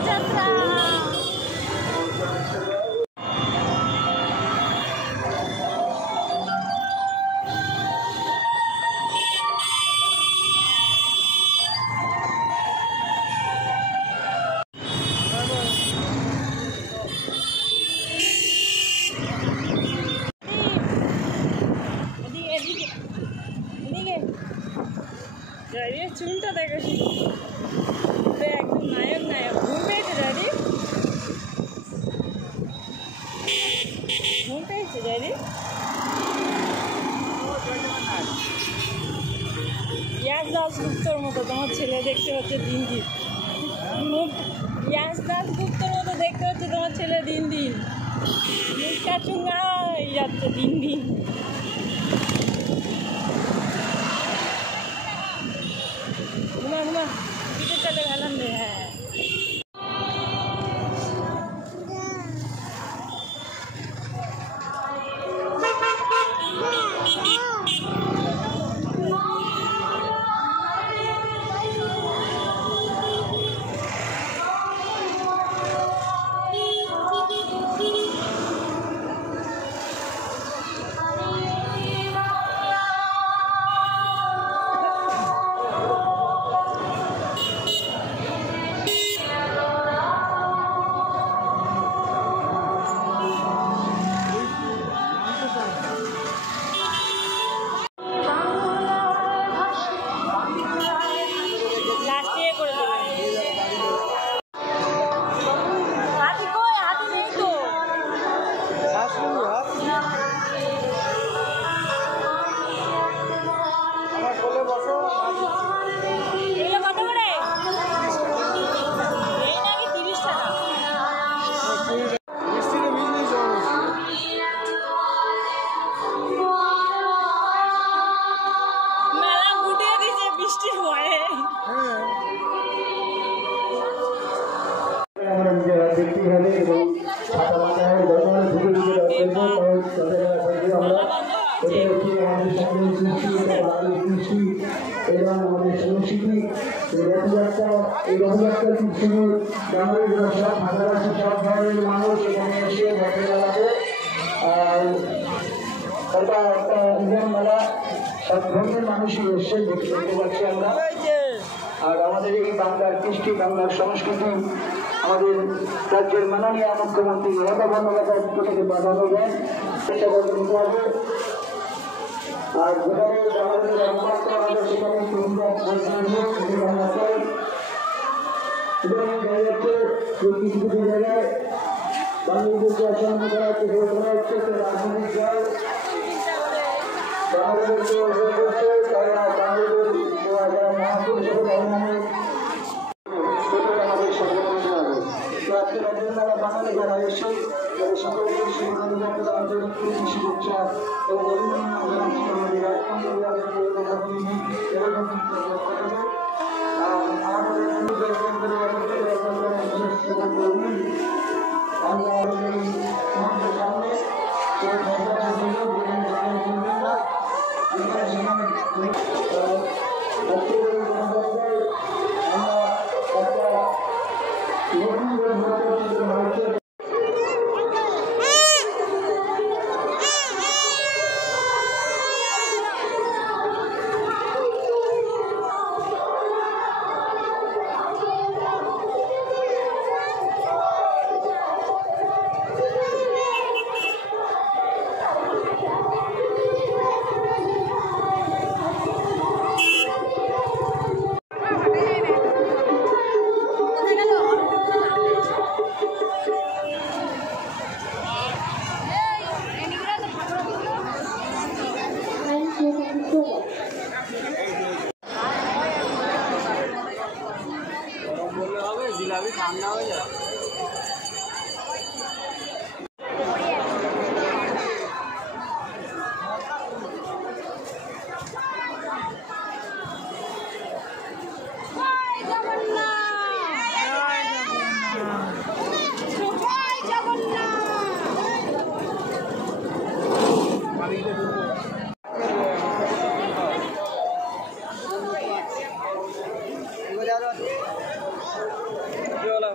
রথযাত্রা। চুনটা দেখো একদম নায়ক নায়ক। ঘুম পেয়েছে ড্যাডি? ঘুম পেয়েছে ড্যাডি? ইয়াস দাসগুপ্তর মতো তোমার ছেলে দেখতে হচ্ছে দিন দিন। ইয়াস দাসগুপ্তর মতো দেখতে হচ্ছে তোমার ছেলে দিন দিন। মুখটা চুঙ্গাই যাচ্ছে দিন দিন। ঘুমা ঘুমা পিঠে চলে গেলাম রে। হ্যাঁ মানুষই এসে দেখতে পাচ্ছি আমরা। আর আমাদের এই বাংলার কৃষ্টি, বাংলার সংস্কৃতি আমাদের রাজ্যের মাননীয় মুখ্যমন্ত্রী মমতা বন্দ্যোপাধ্যায়ের পক্ষ থেকে বাধানো দেন, চেষ্টা করতে নিতে হবে। আর যেখানে আমাদের একমাত্র আমাদের সেখানে কিছু কিছু জায়গায় বাংলাদেশকে অসম্মান করা হচ্ছে, ঘোষণা হচ্ছে রাজনৈতিক দল বাংলাদেশকে করছে, তারা বাংলাদেশ মহাপুরুষ হিসেবে আমাদের সচেতন হতে হবে। তো আজকে রবীন্দ্রনাথ বাঙালি যারা এসে সকলকে শুভেচ্ছা এবং জিলাপি ঠান্ডা হয়ে যায়। वाला